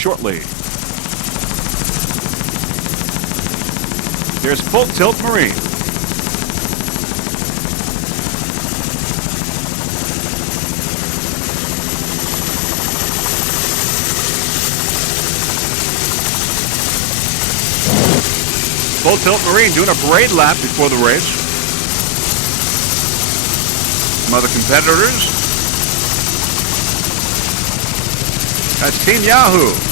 shortly. There's Full Tilt Marine. Full Tilt Marine doing a parade lap before the race. Some other competitors. That's Team Yahoo.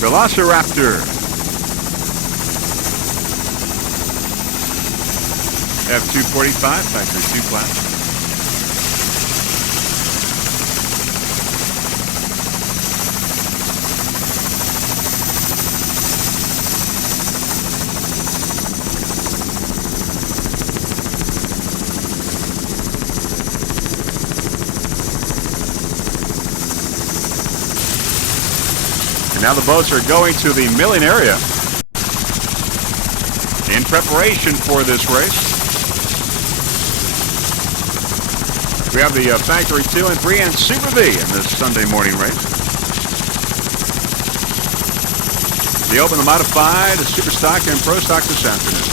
Velociraptor. F245, Factory 2 class. Now the boats are going to the milling area in preparation for this race. We have the Factory 2 and 3 and Super V in this Sunday morning race. The Open, the Modified, the Super Stock, and Pro Stock this afternoon.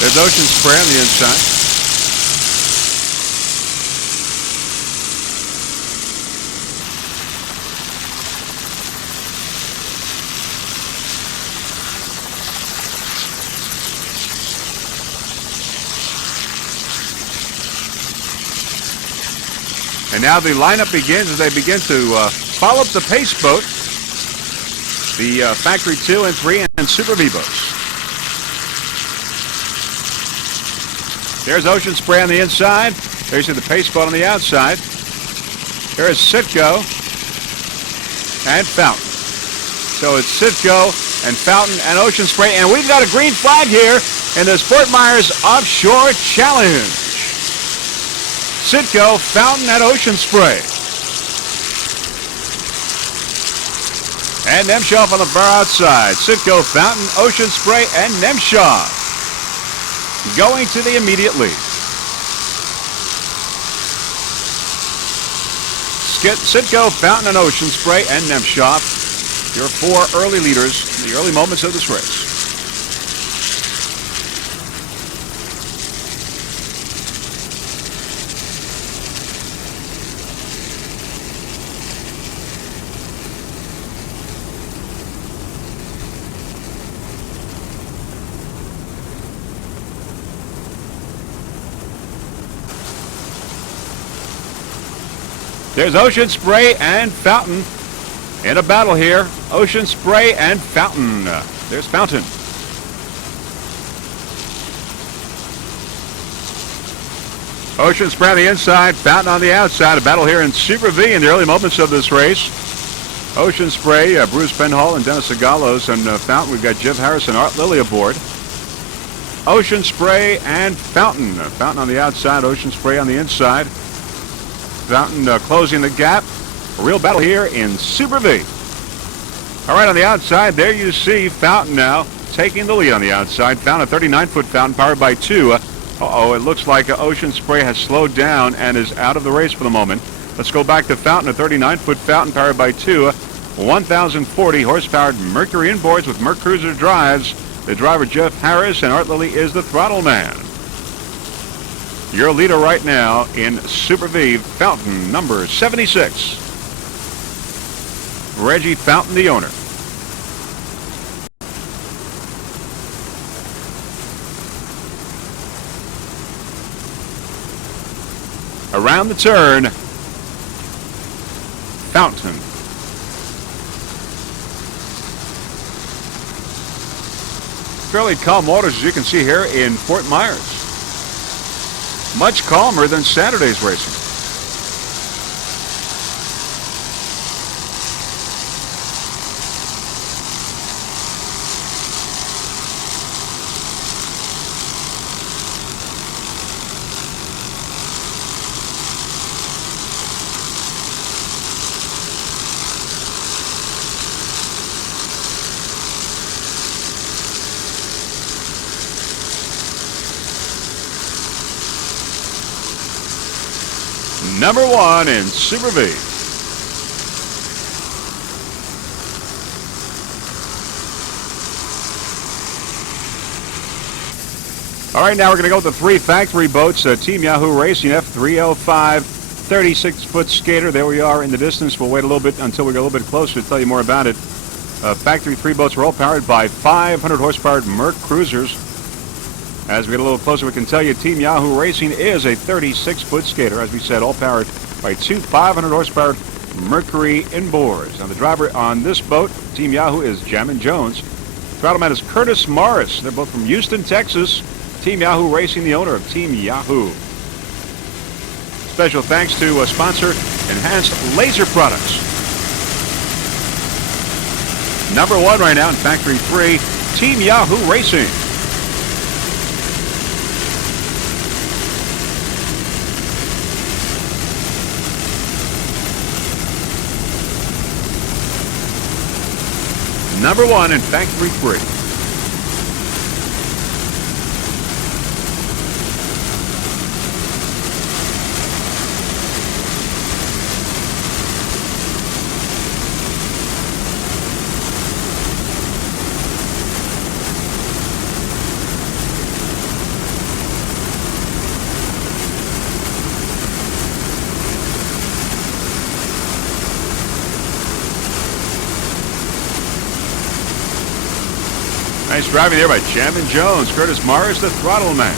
There's Ocean Spray on the inside. And now the lineup begins as they begin to follow up the pace boat, the Factory 2 and 3 and Super V boats. There's Ocean Spray on the inside. There's the pace boat on the outside. There's Citgo and Fountain. So it's Citgo and Fountain and Ocean Spray. And we've got a green flag here in the Fort Myers Offshore Challenge. Citgo, Fountain, and Ocean Spray. And Nemshoff on the far outside. Citgo, Fountain, Ocean Spray, and Nemshoff going to the immediate lead. Citgo, Fountain, and Ocean Spray, and Nemshoff, your four early leaders in the early moments of this race. There's Ocean Spray and Fountain in a battle here. Ocean Spray and Fountain. There's Fountain. Ocean Spray on the inside, Fountain on the outside. A battle here in Super V in the early moments of this race. Ocean Spray, Bruce Penhall and Dennis Agalos, and Fountain, we've got Jeff Harris and Art Lilly aboard. Ocean Spray and Fountain. Fountain on the outside, Ocean Spray on the inside. Fountain closing the gap. A real battle here in Super V. All right, on the outside, there you see Fountain now taking the lead on the outside. Fountain, a 39-foot Fountain powered by two. Uh-oh, it looks like Ocean Spray has slowed down and is out of the race for the moment. Let's go back to Fountain, a 39-foot Fountain powered by two. 1,040 horsepowered Mercury inboards with Merc Cruiser drives. The driver, Jeff Harris, and Art Lilly is the throttle man. Your leader right now in Super V, Fountain, number 76. Reggie Fountain, the owner. Around the turn, Fountain. Fairly calm waters, as you can see here in Fort Myers. Much calmer than Saturday's racing. Number 1 in Super V. All right, now we're going to go with the 3 factory boats. Team Yahoo Racing F305 36-foot skater. There we are in the distance. We'll wait a little bit until we get a little bit closer to tell you more about it. Factory 3 boats are all powered by 500 horsepower Merc cruisers. As we get a little closer, we can tell you Team Yahoo Racing is a 36-foot skater, as we said, all powered by 2 500 horsepower Mercury inboards. Now, the driver on this boat, Team Yahoo, is Jammin Jones. Throttleman is Curtis Morris. They're both from Houston, Texas. Team Yahoo Racing, the owner of Team Yahoo. Special thanks to sponsor Enhanced Laser Products. Number 1 right now in Factory 3, Team Yahoo Racing. Number 1 in Factory 3. Nice driving there by Jammin Jones. Curtis Morris, the throttle man.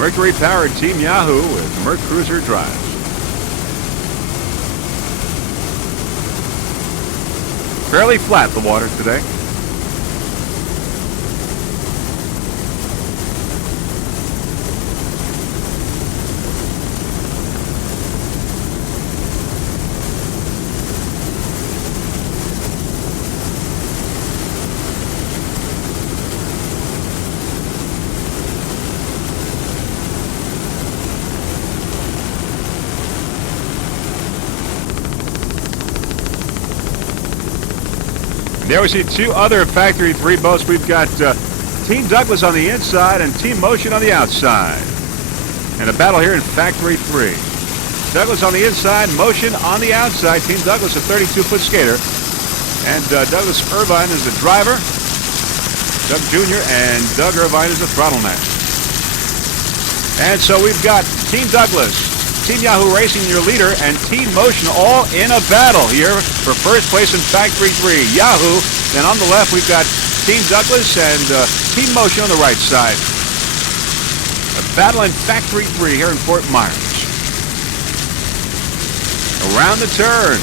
Mercury-powered Team Yahoo with Merc Cruiser drives. Fairly flat, the water today. There we see 2 other Factory 3 boats. We've got Team Douglas on the inside and Team Motion on the outside. And a battle here in Factory 3. Douglas on the inside, Motion on the outside. Team Douglas, a 32-foot skater. And Douglas Irvine is the driver. Doug Jr. and Doug Irvine is the throttle man. And so we've got Team Douglas, Team Yahoo Racing, your leader, and Team Motion all in a battle here for first place in Factory 3. Yahoo, then on the left we've got Team Douglas and Team Motion on the right side. A battle in Factory 3 here in Fort Myers. Around the turn.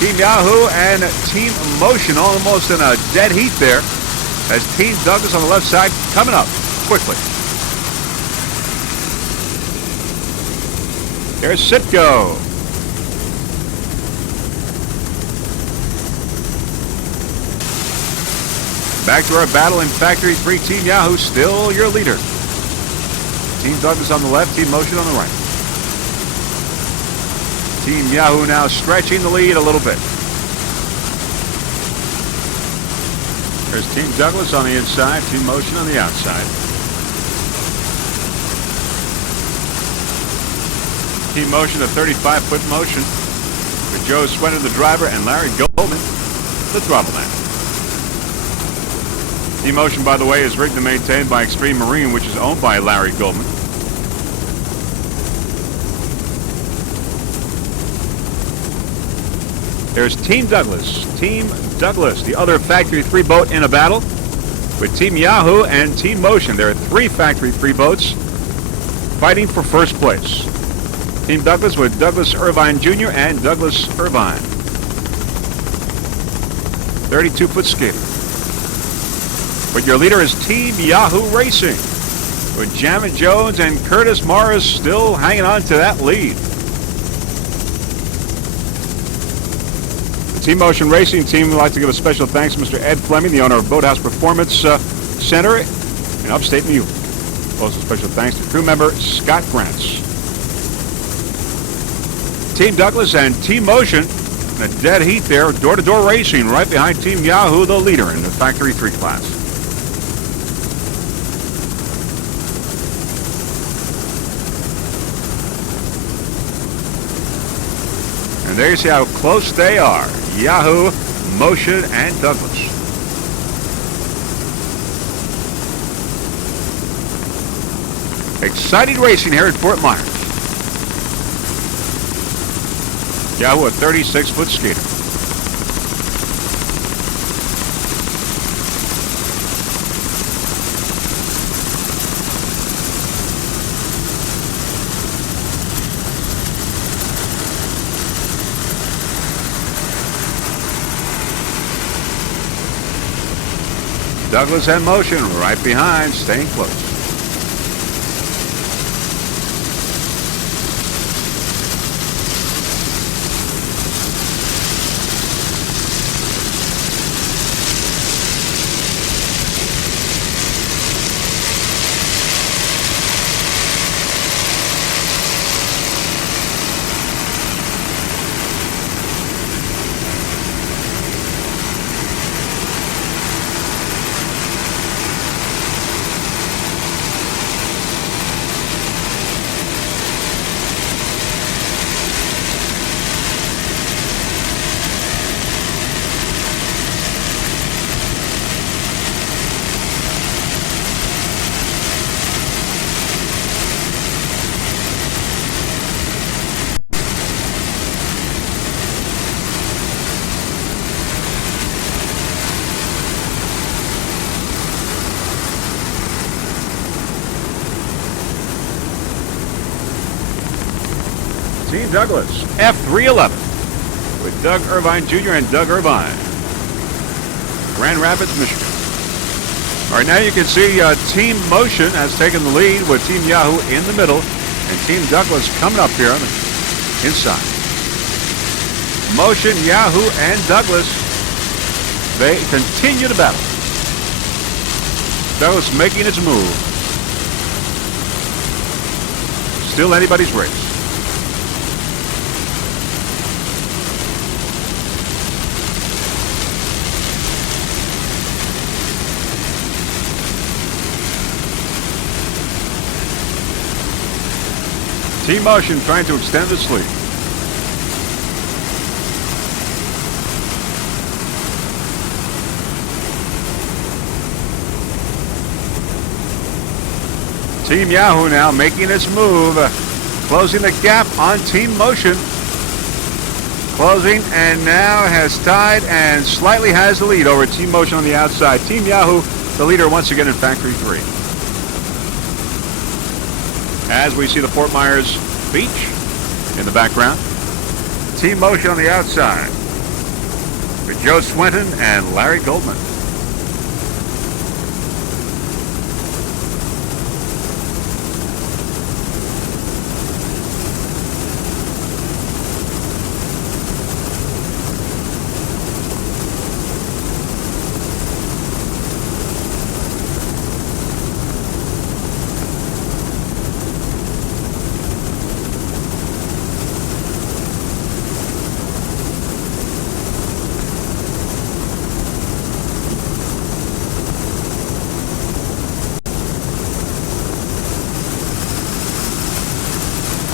Team Yahoo and Team Motion almost in a dead heat there, as Team Douglas on the left side coming up quickly. There's Sitco. Back to our battle in Factory 3. Team Yahoo still your leader. Team Douglas on the left, Team Motion on the right. Team Yahoo now stretching the lead a little bit. There's Team Douglas on the inside, Team Motion on the outside. Team Motion, a 35-foot motion, with Joe Sweater, the driver, and Larry Goldman, the throttle man. Team Motion, by the way, is rigged and maintained by Extreme Marine, which is owned by Larry Goldman. There's Team Douglas. Team Douglas, the other Factory 3 boat in a battle with Team Yahoo and Team Motion. There are 3 Factory 3 boats fighting for first place. Team Douglas with Douglas Irvine Jr. and Douglas Irvine. 32-foot skater. But your leader is Team Yahoo Racing, with Jamin Jones and Curtis Morris still hanging on to that lead. The Team Motion Racing team would like to give a special thanks to Mr. Ed Fleming, the owner of Boathouse Performance Center in upstate New York. Also special thanks to crew member Scott Grants. Team Douglas and Team Motion in a dead heat there, door-to-door racing right behind Team Yahoo, the leader in the Factory 3 class. And there you see how close they are, Yahoo, Motion, and Douglas. Exciting racing here at Fort Myers. Yahoo, a 36-foot skater. Douglas and Motion right behind, staying close. Team Douglas, F311, with Doug Irvine Jr. and Doug Irvine. Grand Rapids, Michigan. All right, now you can see Team Motion has taken the lead with Team Yahoo in the middle, and Team Douglas coming up here on the inside. Motion, Yahoo, and Douglas, they continue to battle. Douglas making its move. Still anybody's race. Team Motion trying to extend its lead. Team Yahoo now making its move, closing the gap on Team Motion. Closing, and now has tied and slightly has the lead over Team Motion on the outside. Team Yahoo, the leader once again in Factory 3. As we see the Fort Myers beach in the background. Team Motion on the outside with Joe Swinton and Larry Goldman.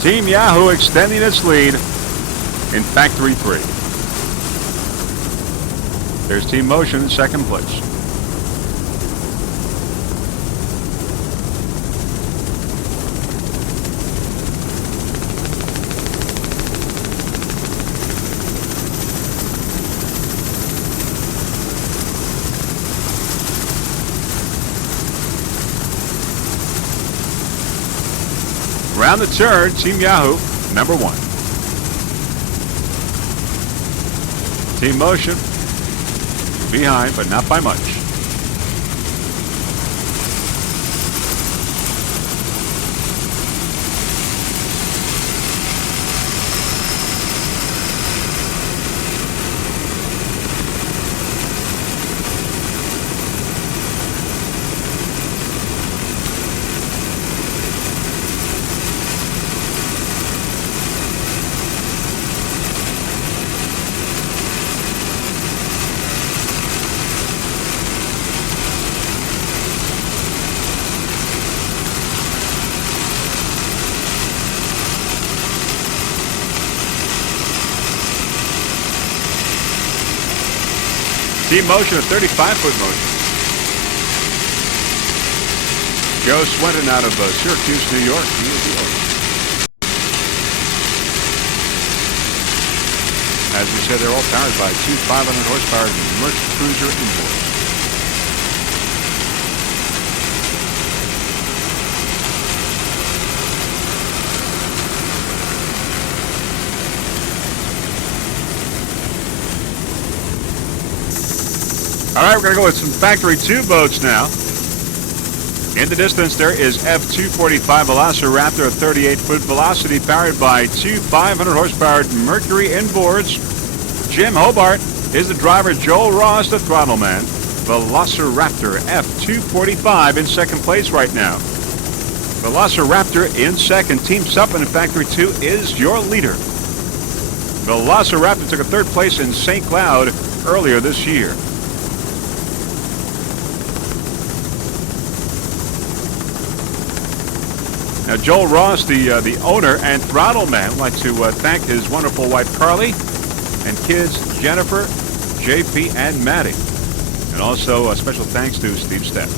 Team Yahoo extending its lead in Factory 3. There's Team Motion in second place. Around the turn, Team Yahoo, number 1. Team Motion, behind, but not by much. Team Motion, a 35-foot motion. Joe Swinton out of Syracuse, New York. He is the owner. As we said, they're all powered by two 500 horsepower Merc Cruiser inboards. All right, we're going to go with some Factory 2 boats now. In the distance, there is F245 Velociraptor, a 38-foot velocity powered by two 500 horsepower Mercury inboards. Jim Hobart is the driver. Joel Ross, the throttle man. Velociraptor F245 in second place right now. Velociraptor in second. Team Suppin in Factory 2 is your leader. Velociraptor took a third place in St. Cloud earlier this year. Now, Joel Ross, the owner and throttle man, would like to thank his wonderful wife, Carly, and kids, Jennifer, JP, and Maddie. And also a special thanks to Steve Stepp.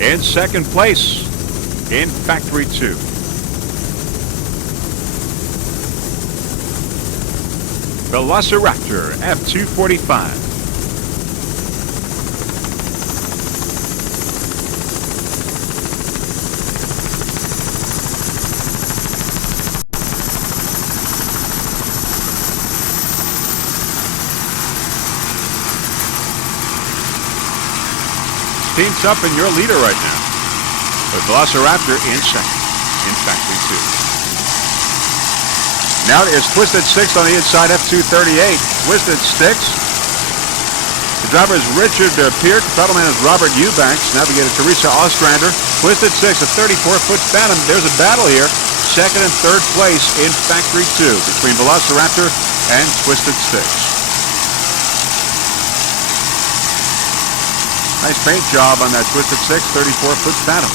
In second place in Factory 2. Velociraptor F245. Team's up in your leader right now. But Velociraptor in second in Factory 2. Now it's Twisted Six on the inside, F238. Twisted Six. The driver is Richard Peart. The throttle man is Robert Eubanks. Navigator Teresa Ostrander. Twisted Six, a 34-foot Phantom. There's a battle here. Second and third place in Factory 2 between Velociraptor and Twisted Six. Nice paint job on that Twisted Six, 34-foot Phantom.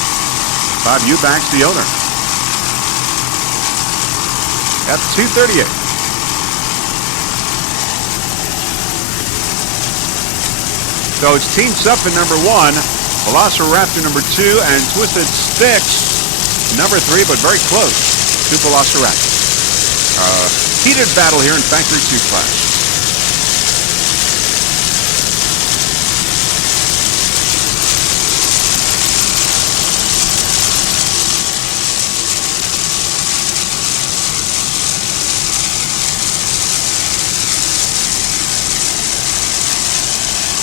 Bob Eubanks, the owner. F238. So it's Team Suppin number 1, Velociraptor number 2, and Twisted Six number 3, but very close to Velociraptor. Heated battle here in Factory 2 class.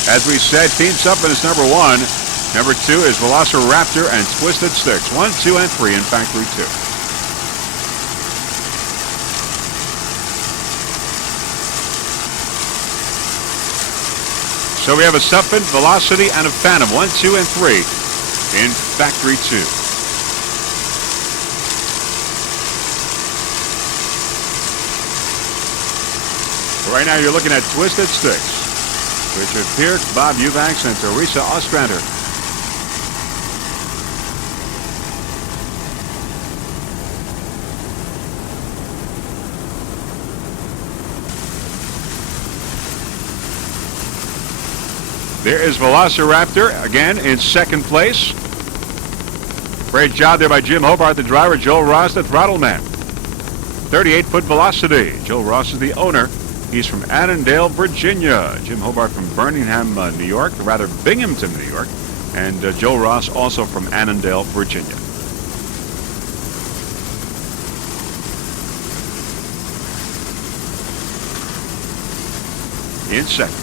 As we said, Team Suppin is number 1. Number 2 is Velociraptor and Twisted Six. 1, 2, and 3 in Factory 2. So we have a Suppin, Velocity, and a Phantom. 1, 2, and 3 in Factory 2. Right now you're looking at Twisted Six. Richard Peart, Bob Eubanks, and Teresa Ostrander. There is Velociraptor again in second place. Great job there by Jim Hobart, the driver. Joel Ross, the throttle man. 38-foot velocity. Joel Ross is the owner. He's from Annandale, Virginia. Jim Hobart from Birmingham, New York, or rather Binghamton, New York. and Joe Ross, also from Annandale, Virginia. In second.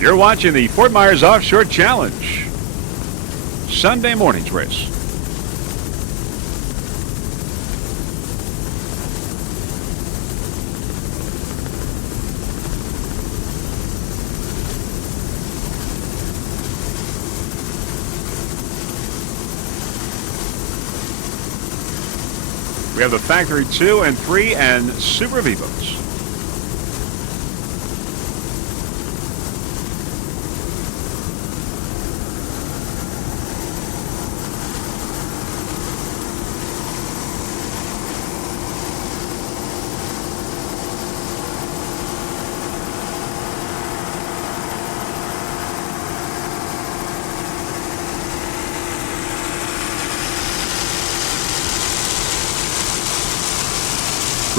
You're watching the Fort Myers Offshore Challenge, Sunday morning's race. We have the Factory 2 and 3 and Super V boats.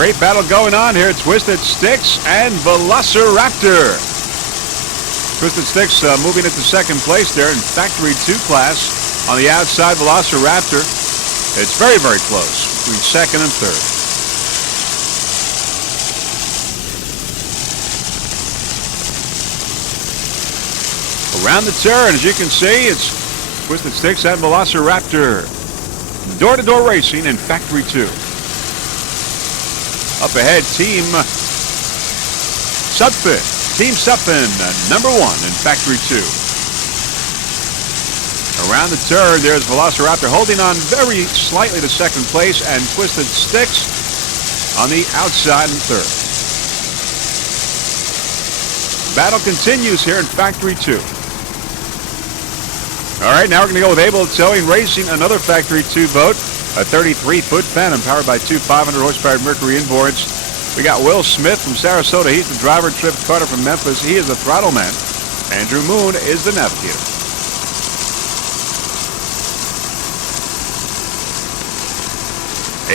Great battle going on here. Twisted Sticks and Velociraptor. Twisted Sticks moving into second place there in Factory 2 class. On the outside, Velociraptor. It's very, very close between second and third. Around the turn, as you can see, it's Twisted Sticks and Velociraptor. Door-to-door racing in Factory 2. Up ahead, Team Sutphin. Team Sutphin, number 1 in Factory 2. Around the turn, there's Velociraptor holding on very slightly to second place, and Twisted Sticks on the outside in third. Battle continues here in Factory 2. All right, now we're going to go with Able Towing Racing, another Factory 2 boat. A 33-foot Phantom powered by two 500-horsepower Mercury inboards. We got Will Smith from Sarasota. He's the driver. Trip Carter from Memphis. He is the throttle man. Andrew Moon is the navigator.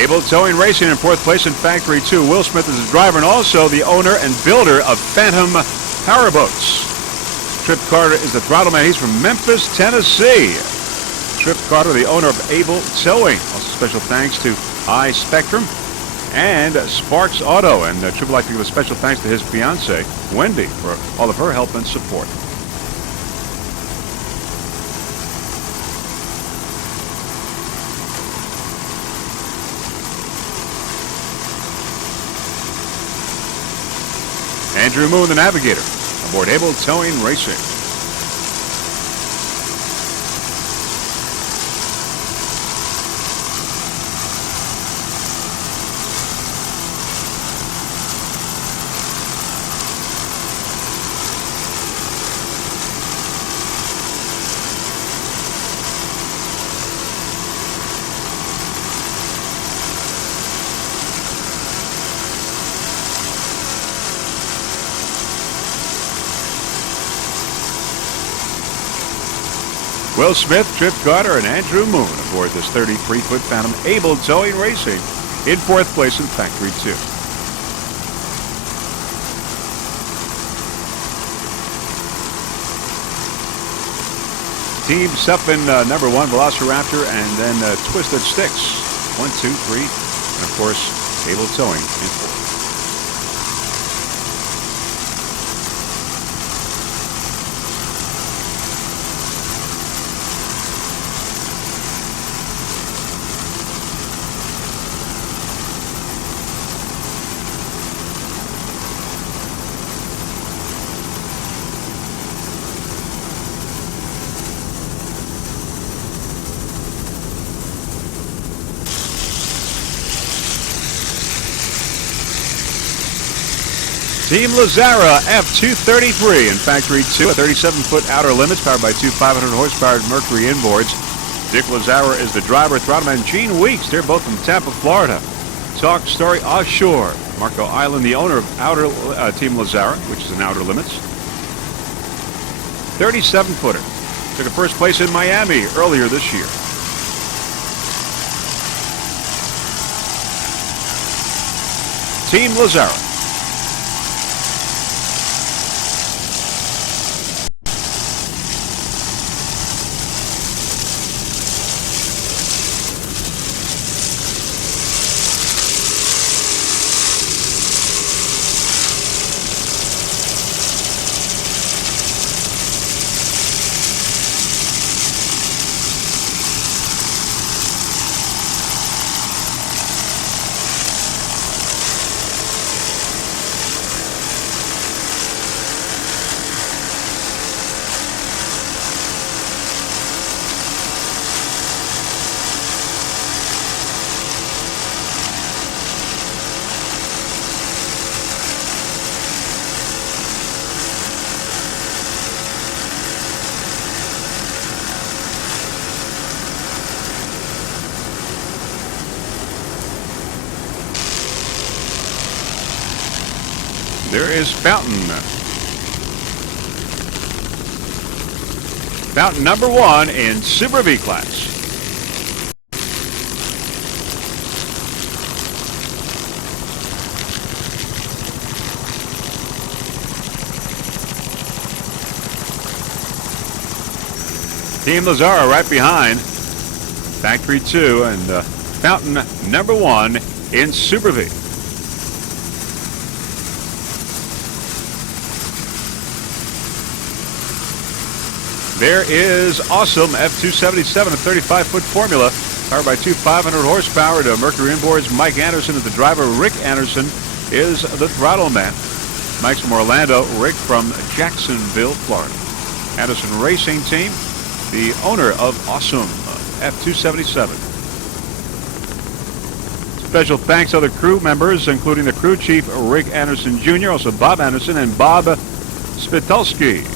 Able Towing Racing in fourth place in Factory 2. Will Smith is the driver and also the owner and builder of Phantom Powerboats. Trip Carter is the throttle man. He's from Memphis, Tennessee. Trip Carter, the owner of Able Towing. Also special thanks to iSpectrum and Sparks Auto. And Trip would like to give a special thanks to his fiancée, Wendy, for all of her help and support. Andrew Moon, the navigator, aboard Able Towing Racing. Will Smith, Trip Carter, and Andrew Moon aboard this 33-foot Phantom Able Towing Racing in fourth place in Factory 2. Team Sutphin, number 1, Velociraptor, and then Twisted Sticks, 1, 2, 3, and of course, Able Towing in fourth. Team Lazara F233 in Factory 2, a 37-foot outer limits powered by two 500-horsepower Mercury inboards. Dick Lazara is the driver. Throttleman Gene Weeks. They're both from Tampa, Florida. Talk Story Offshore. Marco Island, the owner of Team Lazara, which is an outer limits. 37-footer. Took a first place in Miami earlier this year. Team Lazara. There is Fountain. Fountain number 1 in Super V class. Team Lazara right behind. Factory 2 and Fountain number 1 in Super V. There is Awesome F277, a 35-foot formula, powered by two 500-horsepower Mercury inboards. Mike Anderson is the driver. Rick Anderson is the throttle man. Mike's from Orlando. Rick from Jacksonville, Florida. Anderson Racing Team, the owner of Awesome F277. Special thanks to other crew members, including the crew chief, Rick Anderson Jr., also Bob Anderson and Bob Spitulski.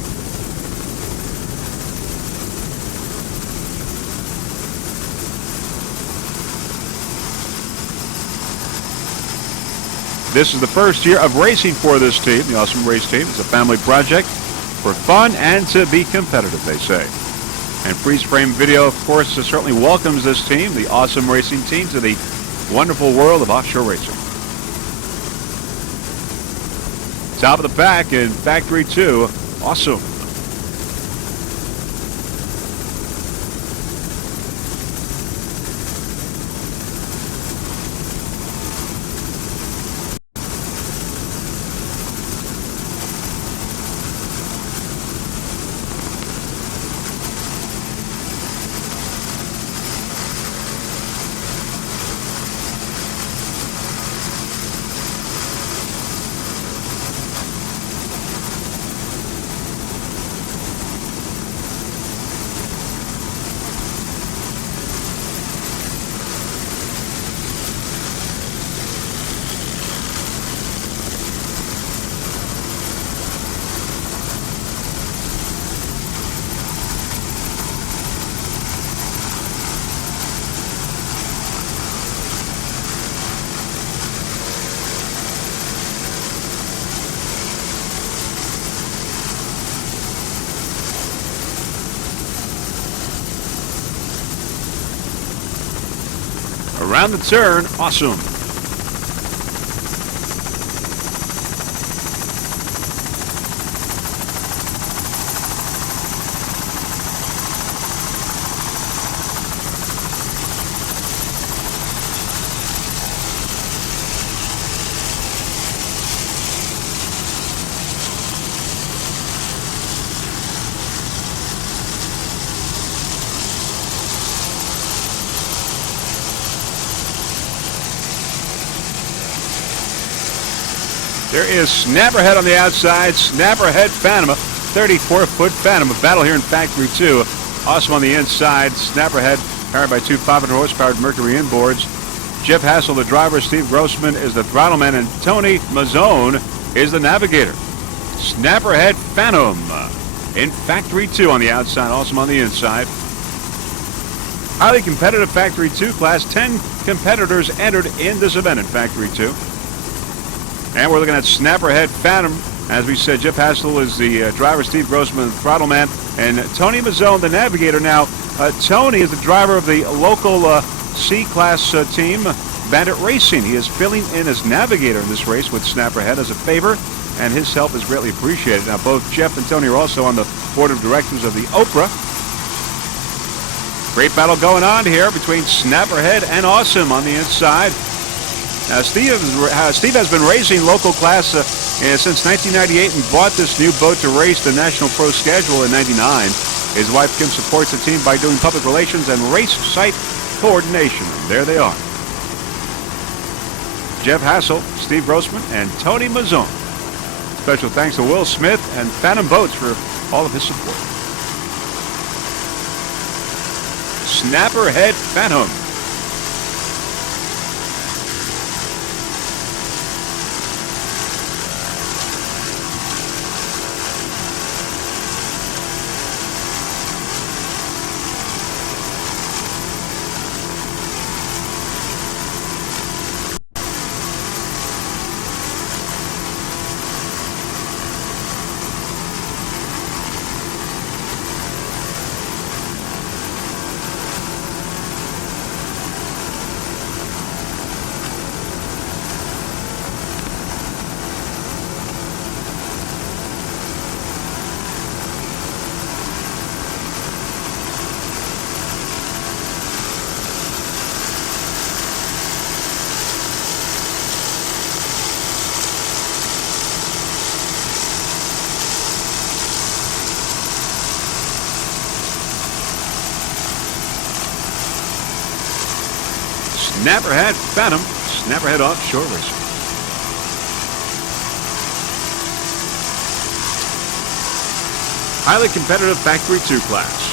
This is the first year of racing for this team, the Awesome Race Team. It's a family project for fun and to be competitive, they say. And freeze frame video, of course, certainly welcomes this team, the Awesome Racing Team, to the wonderful world of offshore racing. Top of the pack in Factory 2, Awesome. Around the turn, Awesome. There is Snapperhead on the outside. Snapperhead Phantom, 34-foot Phantom. A battle here in Factory 2. Awesome on the inside. Snapperhead powered by two 500-horsepower Mercury inboards. Jeff Hassel, the driver. Steve Grossman is the throttleman. And Tony Mazzone is the Navigator. Snapperhead Phantom in Factory 2 on the outside, awesome on the inside. Highly competitive Factory 2 class. 10 competitors entered in this event in Factory 2. And we're looking at Snapperhead Phantom. As we said, Jeff Hassel is the driver, Steve Grossman, the throttle man, and Tony Mazzone, the Navigator. Now, Tony is the driver of the local C-class team, Bandit Racing. He is filling in as Navigator in this race with Snapperhead as a favor, and his help is greatly appreciated. Now, both Jeff and Tony are also on the board of directors of the OPRA. Great battle going on here between Snapperhead and Awesome on the inside. Now, Steve has been racing local class since 1998 and bought this new boat to race the National Pro Schedule in '99. His wife Kim supports the team by doing public relations and race site coordination. And there they are. Jeff Hassel, Steve Grossman, and Tony Mazzone. Special thanks to Will Smith and Phantom Boats for all of his support. Snapperhead Phantom. Snapperhead Phantom, Snapperhead Offshore Racing. Highly competitive Factory 2 class.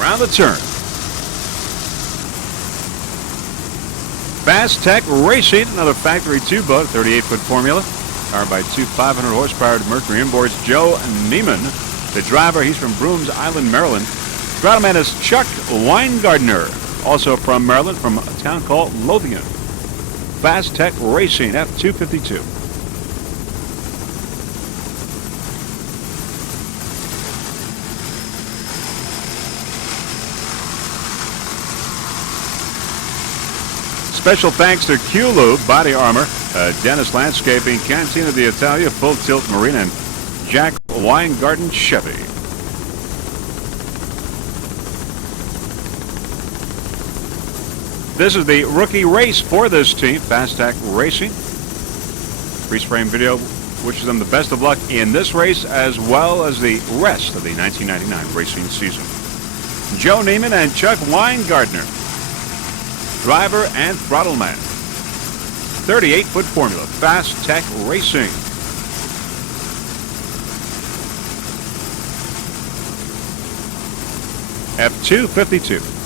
Around the turn. Fast Tech Racing, another Factory 2 boat, 38-foot formula, powered by two 500 horsepower Mercury inboards. Joe Neiman, the driver, he's from Brooms Island, Maryland. Throttle man is Chuck Weingardner, also from Maryland, from a town called Lothian. Fast Tech Racing, F252. Special thanks to Q-Lube Body Armor, Dennis Landscaping, Cantina d'Italia, Full Tilt Marine, and Jack Weingarten Chevy. This is the rookie race for this team, Fast Tech Racing. Freeze frame video wishes them the best of luck in this race as well as the rest of the 1999 racing season. Joe Neiman and Chuck Weingartner, driver and throttle man. 38-foot formula, Fast Tech Racing. F252.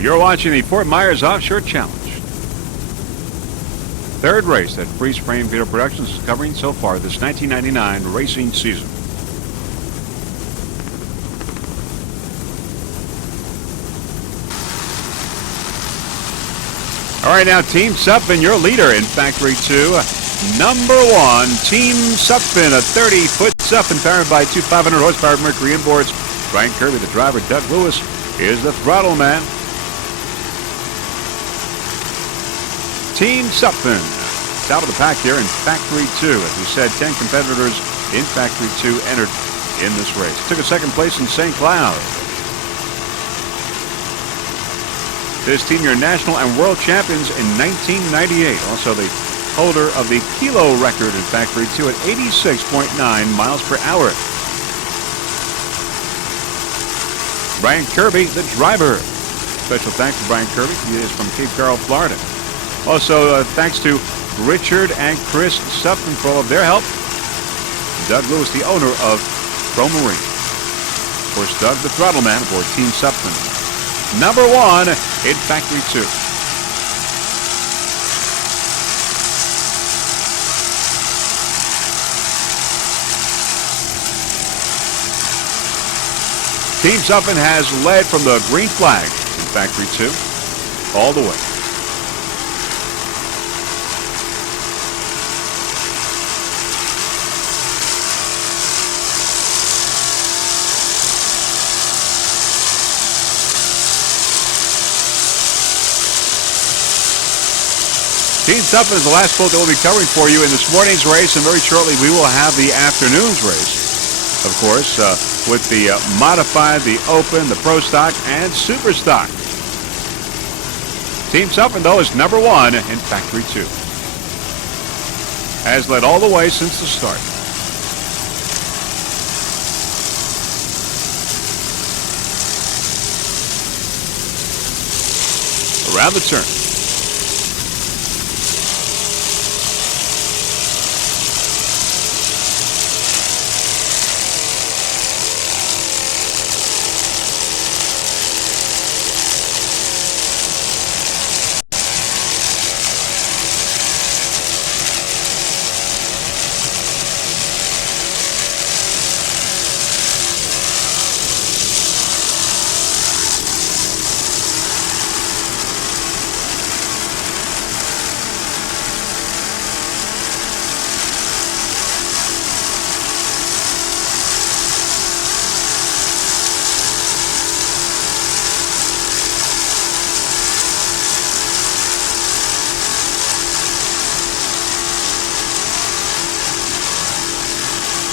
You're watching the Fort Myers Offshore Challenge. Third race that Freeze Frame Video Productions is covering so far this 1999 racing season. All right, now Team Sutphin, your leader in Factory 2. Number 1, Team Sutphin, a 30-foot Sutphin powered by two 500-horsepower Mercury inboards. Brian Kirby, the driver. Doug Lewis is the throttle man. Team Sutphin, top of the pack here in Factory 2. As we said, 10 competitors in Factory 2 entered in this race. Took a second place in St. Cloud. This team, your national and world champions in 1998. Also the holder of the kilo record in Factory 2 at 86.9 miles per hour. Brian Kirby, the driver. Special thanks to Brian Kirby. He is from Cape Coral, Florida. Also, thanks to Richard and Chris Sutphin for all of their help. Doug Lewis, the owner of Pro Marine. Of course, Doug, the throttle man for Team Sutphin. Number 1 in Factory 2. Team Sutphin has led from the green flag in Factory 2 all the way. Team Sutphin is the last boat that we'll be covering for you in this morning's race, and very shortly we will have the afternoon's race, of course, with the modified, the open, the pro stock, and super stock. Team Sutphin, though, is number 1 in Factory 2. Has led all the way since the start. Around the turn.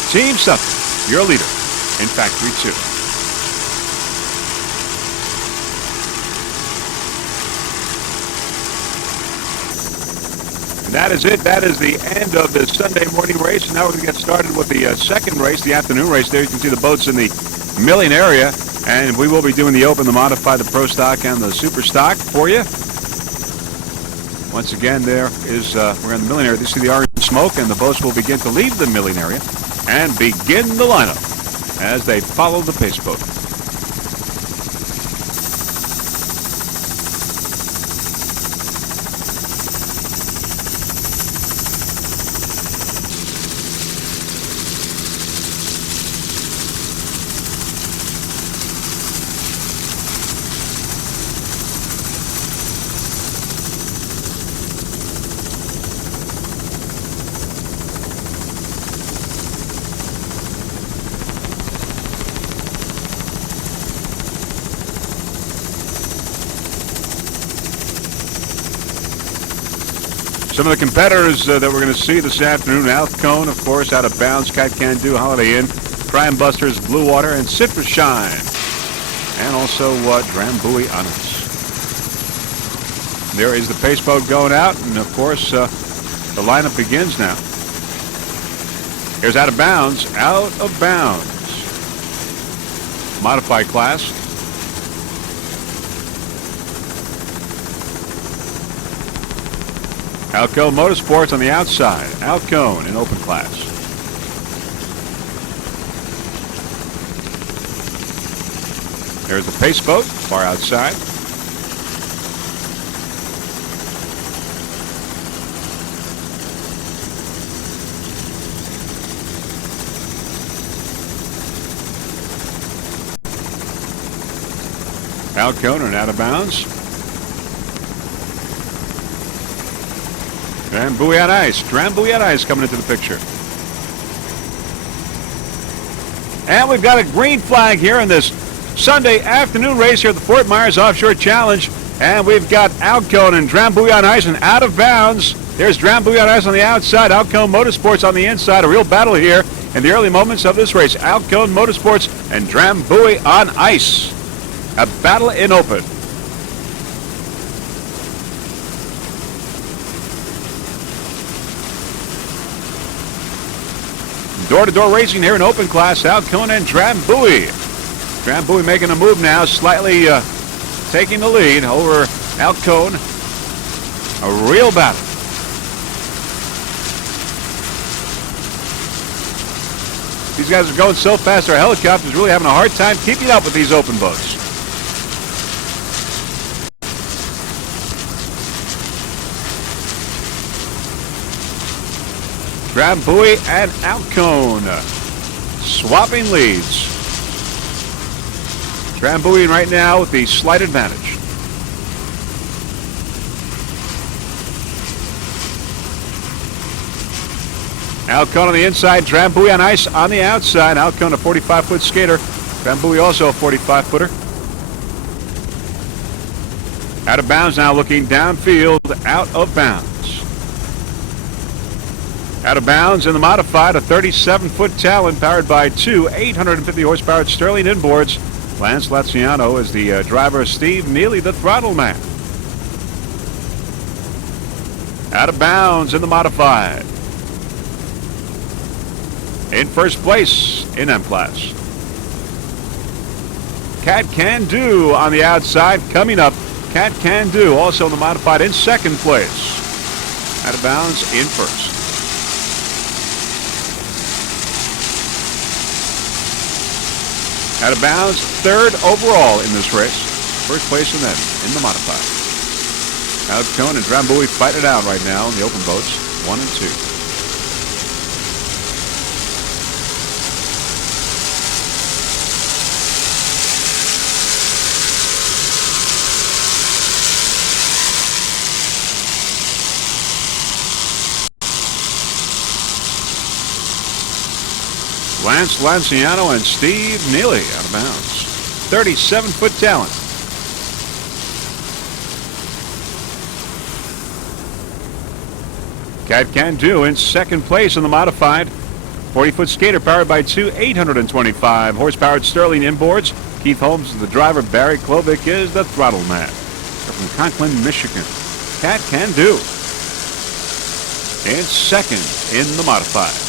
Team Sutphin, your leader in Factory 2. And that is it. That is the end of the Sunday morning race. Now we're going to get started with the second race, the afternoon race. There you can see the boats in the milling area. And we will be doing the open, the modified, the pro stock, and the super stock for you. Once again, there is, we're in the milling area. You see the orange smoke, and the boats will begin to leave the milling area and begin the lineup as they follow the pace boat. Some of the competitors that we're going to see this afternoon: Alcone, of course, Out of Bounds, Cat Can Do, Holiday Inn, Crime Busters, Blue Water, and Citrus Shine. And also Drambuie Honors. There is the pace boat going out, and of course, the lineup begins now. Here's Out of Bounds, Out of Bounds. Modified class. Alcone Motorsports on the outside. Alcone in open class. There's the pace boat, far outside. Out cone and out of bounds. Drambuie on ice. Drambuie on ice coming into the picture. And we've got a green flag here in this Sunday afternoon race here at the Fort Myers Offshore Challenge. And we've got Outcone and Drambuie on ice and out of bounds. There's Drambuie on ice on the outside. Outcone Motorsports on the inside. A real battle here in the early moments of this race. Outcone Motorsports and Drambuie on ice. A battle in open. Door-to-door racing here in open class. Outcone and Drambuie. Drambuie making a move now, slightly taking the lead over Outcone. A real battle. These guys are going so fast, our helicopter's really having a hard time keeping up with these open boats. Drambuie and Outcone swapping leads. Drambuie right now with the slight advantage. Outcone on the inside, Drambuie on ice on the outside. Outcone a 45-foot skater. Drambuie also a 45-footer. Out of bounds now, looking downfield, out of bounds. Out of bounds in the modified, a 37-foot Talon powered by two 850-horsepower Sterling inboards. Lance Laziano is the driver. Steve Neely, the throttle man. Out of bounds in the modified. In first place in M class. Cat Can Do on the outside coming up. Cat Can Do also in the modified in second place. Out of bounds in first. Out of bounds, third overall in this race. First place in the modified. Outcone and Drambuie fight it out right now in the open boats, 1 and 2. Lance Lanciano and Steve Neely out of bounds. 37-foot Talon. Cat Can Do in second place in the modified. 40-foot skater powered by two 825-horsepower Sterling inboards. Keith Holmes is the driver. Barry Klovic is the throttle man. They're from Conklin, Michigan. Cat Can Do in second in the modified.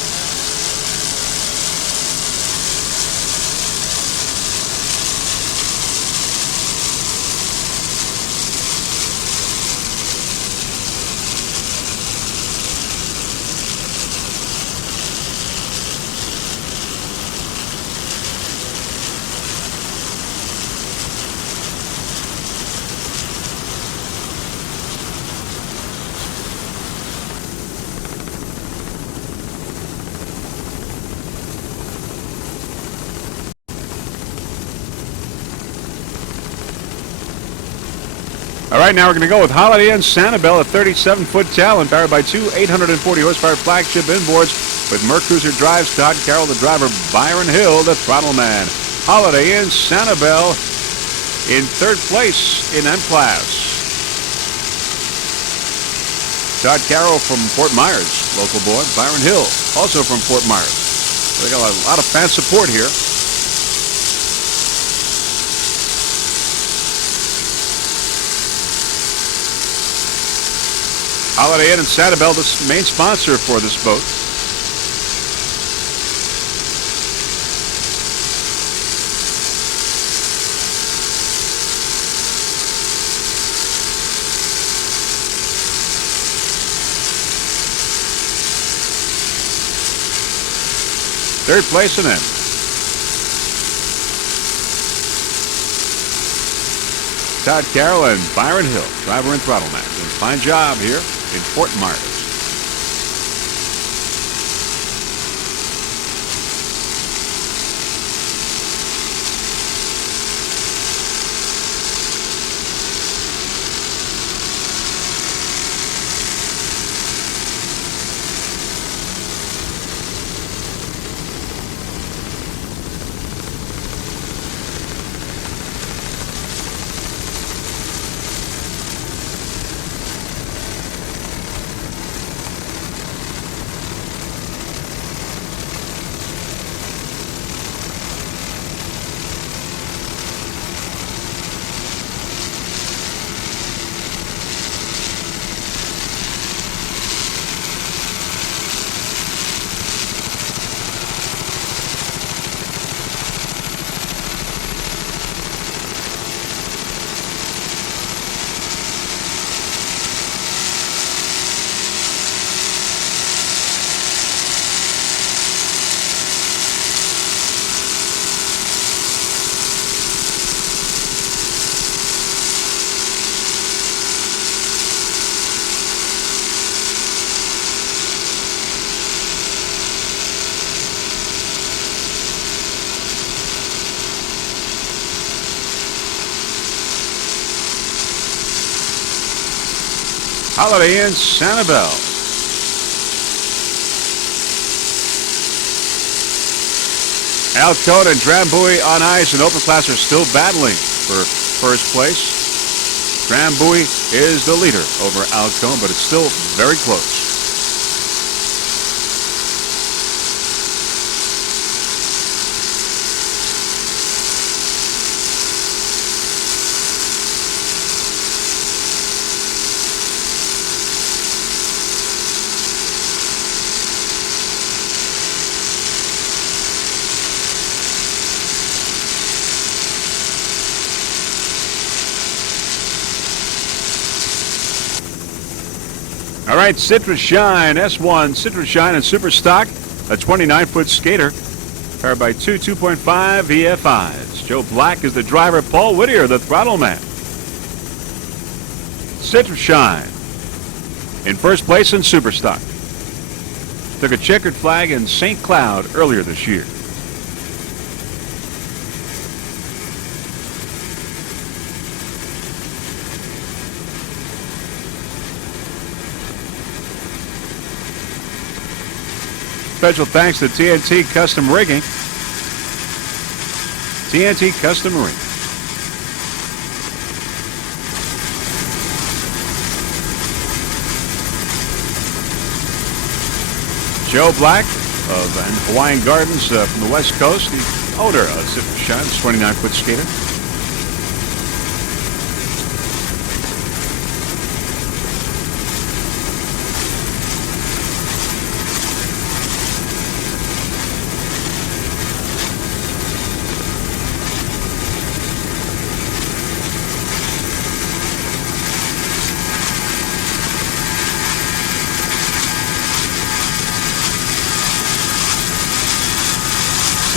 All right, now we're going to go with Holiday Inn Sanibel, a 37-foot Talon powered by two 840-horsepower flagship inboards with Mercruiser drives. Todd Carroll, the driver. Byron Hill, the throttle man. Holiday Inn Sanibel in third place in M class. Todd Carroll from Fort Myers, local boy. Byron Hill, also from Fort Myers. They got a lot of fan support here. Holiday Inn and Sanibel, the main sponsor for this boat. Third place in M. Todd Carroll and Byron Hill, driver and throttle man. Doing a fine job here in Fort Myers. Holiday Inn Sanibel. Alcone and Drambuie on ice, and Open Class are still battling for first place. Drambuie is the leader over Alcone, but it's still very close. All right, Citrus Shine, S1, Citrus Shine and Super Stock, a 29-foot skater, powered by two 2.5 EFIs. Joe Black is the driver, Paul Whittier, the throttle man. Citrus Shine in first place in Super Stock. Took a checkered flag in St. Cloud earlier this year. Special thanks to TNT Custom Rigging. TNT Custom Rigging. Joe Black of Hawaiian Gardens from the West Coast, the owner of Citrus Shine, 29-foot skater.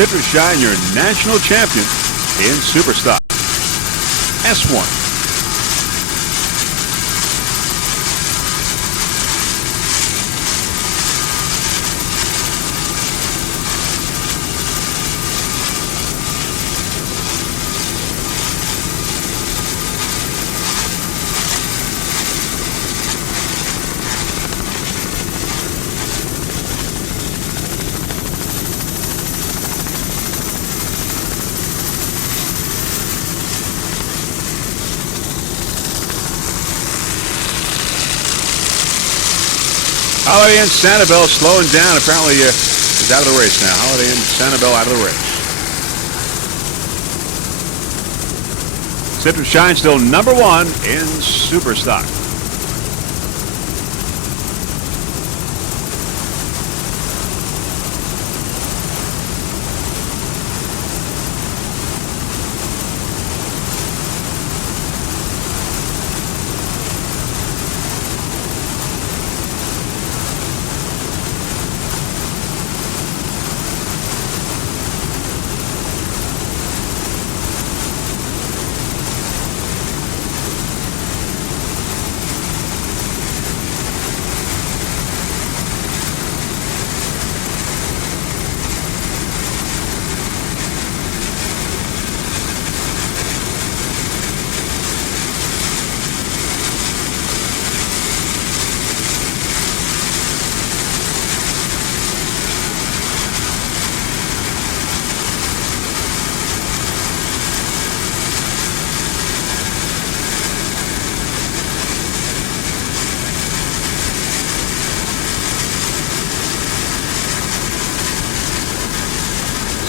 Citrus Shine, your national champion in Superstock. S1. Holiday Inn Sanibel slowing down. Apparently is out of the race now. Holiday Inn Sanibel out of the race. Citrus Shine still number one in Superstock.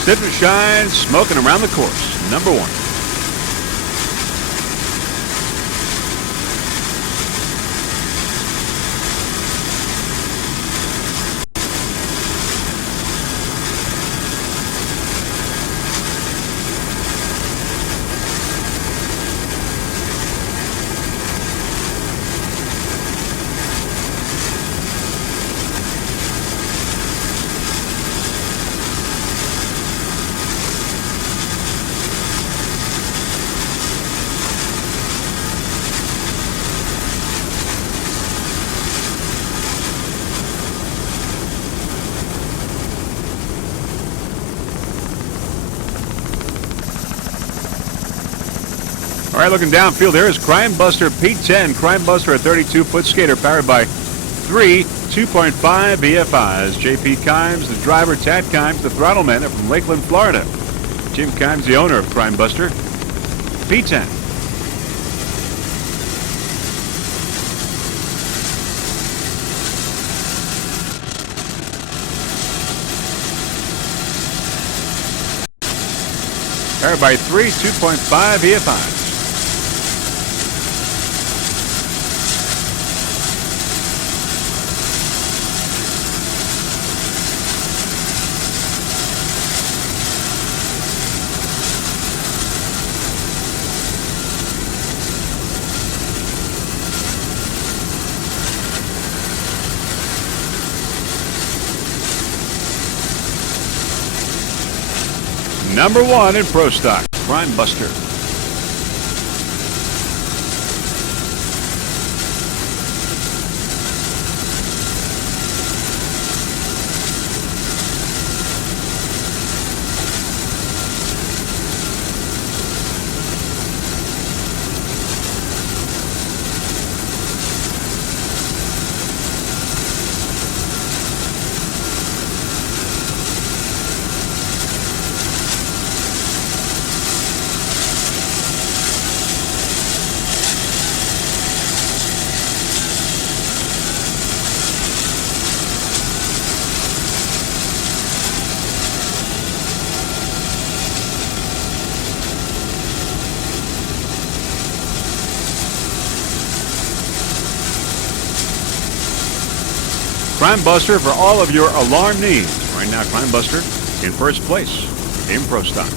Citrus Shine smoking around the course, number one. right, looking downfield, there is Crime Buster P10. Crime Buster, a 32-foot skater powered by three 2.5 BFIs. J.P. Kimes, the driver. Tad Kimes, the throttle man. They're from Lakeland, Florida. Jim Kimes, the owner of Crime Buster P10. Powered by three 2.5 BFIs. Number one in Pro Stock, Crime Buster. Crime Buster for all of your alarm needs. Right now, Crime Buster in first place in Pro Stock.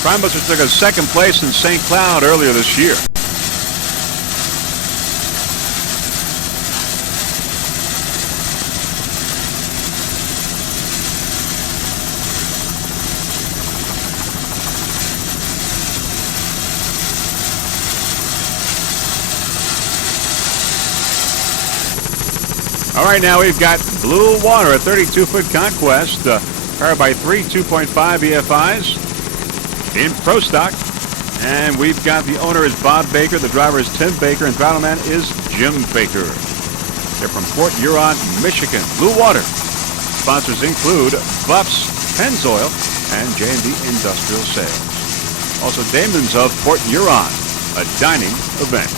Crime Buster took a second place in St. Cloud earlier this year. All right, now we've got Blue Water, a 32-foot Conquest, powered by three 2.5 EFIs. In Pro Stock, and we've got the owner is Bob Baker, the driver is Tim Baker, and throttle man is Jim Baker. They're from Port Huron, Michigan. Blue Water. Sponsors include Buffs, Pennzoil, and J&D Industrial Sales. Also, Damon's of Port Huron, a dining event.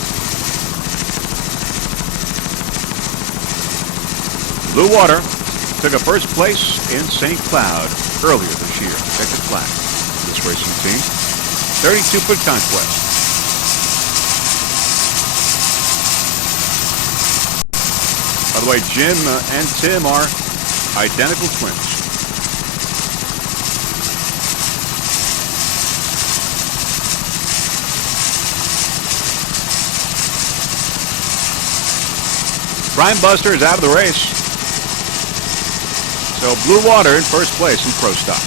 Blue Water took a first place in St. Cloud earlier this year. Check the flag. This racing team, 32-foot Conquest. By the way, Jim and Tim are identical twins. Crime Buster is out of the race. So Blue Water in first place in Pro Stock.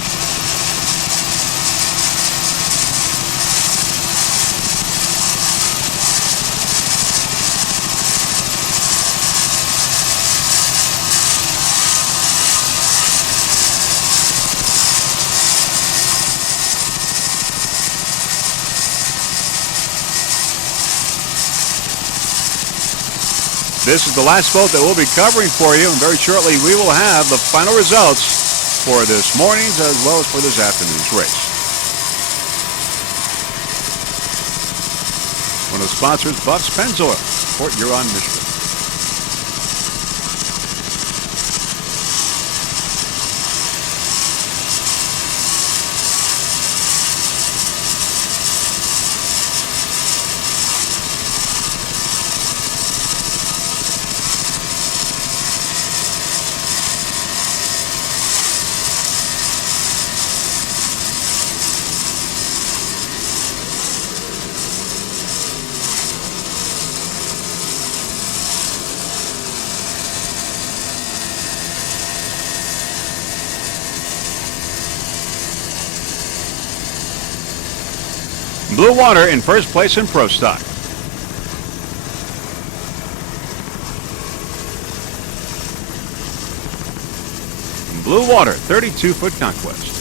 This is the last boat that we'll be covering for you, and very shortly we will have the final results for this morning's as well as for this afternoon's race. One of the sponsors, Buff's Pennzoil, Port Huron, Michigan. Blue Water in first place in Pro Stock. Blue Water, 32-foot Conquest.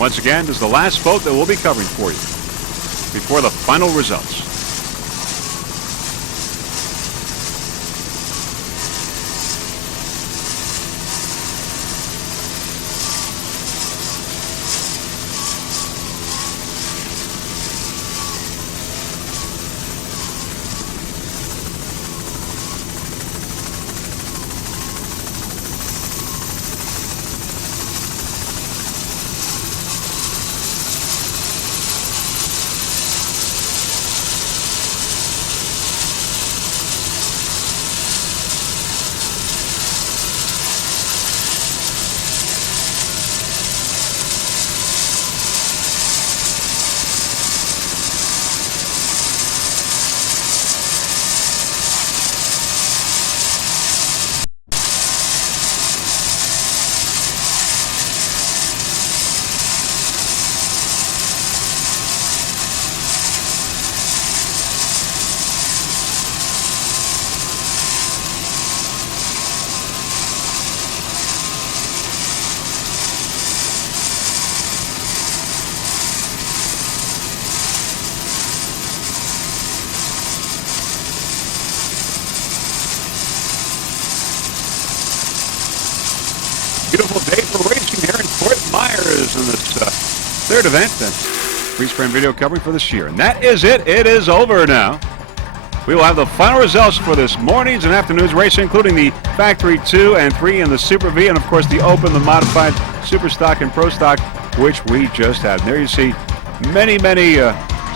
Once again, this is the last boat that we'll be covering for you before the final results. Beautiful day for racing here in Fort Myers in this third event. Freeze frame video covering for this year. And that is it. It is over now. We will have the final results for this morning's and afternoon's race, including the Factory 2 and 3 and the Super V, and of course the Open, the Modified, Super Stock, and Pro Stock, which we just had. And there you see many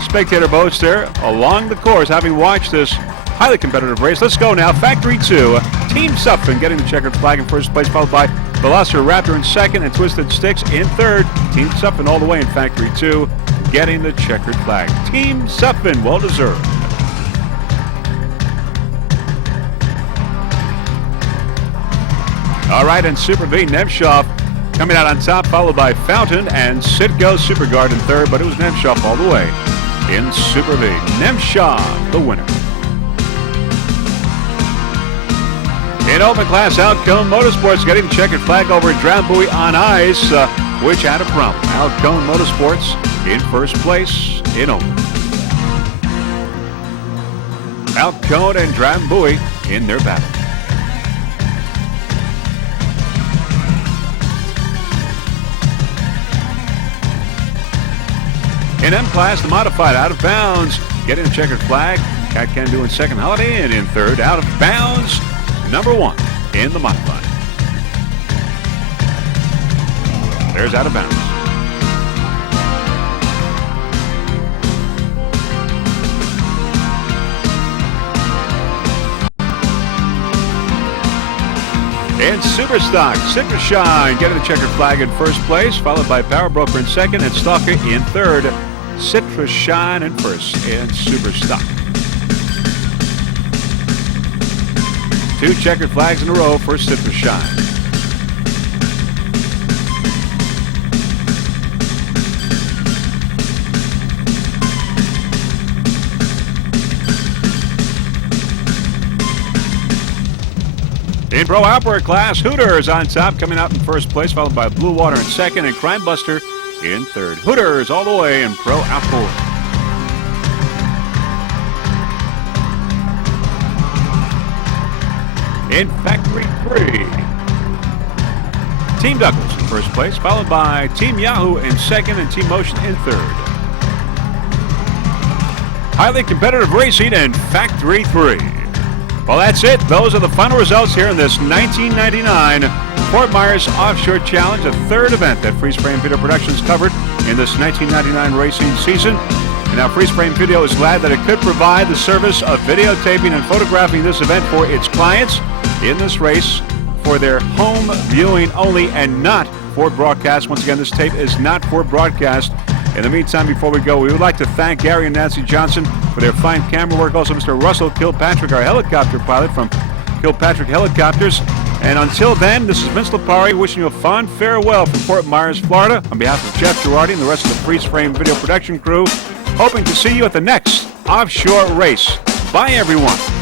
spectator boats there along the course, having watched this highly competitive race. Let's go now. Factory 2, Team Suffolk getting the checkered flag in first place, followed by Velociraptor in second and Twisted Sticks in third. Team Suffolk all the way in Factory 2, getting the checkered flag. Team Suffolk, well deserved. All right, and Super V, Nemshoff coming out on top, followed by Fountain and Sitgo Superguard in third, but it was Nemshoff all the way in Super V. Nemshoff, the winner. In open class, Alcone Motorsports getting the checkered flag over Drambuie on ice, which had a problem. Alcone Motorsports in first place in open. Alcone and Drambuie in their battle. In M class, the modified out of bounds, getting the checkered flag. Cat Can Do in second, Holiday Inn in third, out of bounds. Number one in the modified. There's out of bounds. In Super Stock, Citrus Shine getting the checkered flag in first place, followed by Power Broker in second and Stalker in third. Citrus Shine in first in Super Stock. Two checkered flags in a row for Citrus Shine. In Pro Outboard class, Hooters on top, coming out in first place, followed by Blue Water in second, and Crime Buster in third. Hooters all the way in Pro Outboard. In Factory 3, Team Douglas in first place, followed by Team Yahoo in second and Team Motion in third. Highly competitive racing in Factory 3. Well, that's it. Those are the final results here in this 1999 Fort Myers Offshore Challenge, the third event that Freeze Frame Video Productions covered in this 1999 racing season. And now Freeze Frame Video is glad that it could provide the service of videotaping and photographing this event for its clients in this race for their home viewing only and not for broadcast. Once again, this tape is not for broadcast. In the meantime, before we go, we would like to thank Gary and Nancy Johnson for their fine camera work. Also, Mr. Russell Kilpatrick, our helicopter pilot from Kilpatrick Helicopters. And until then, this is Vince Lipari wishing you a fond farewell from Fort Myers, Florida. On behalf of Jeff Girardi and the rest of the Freeze Frame Video Production crew, hoping to see you at the next offshore race. Bye, everyone.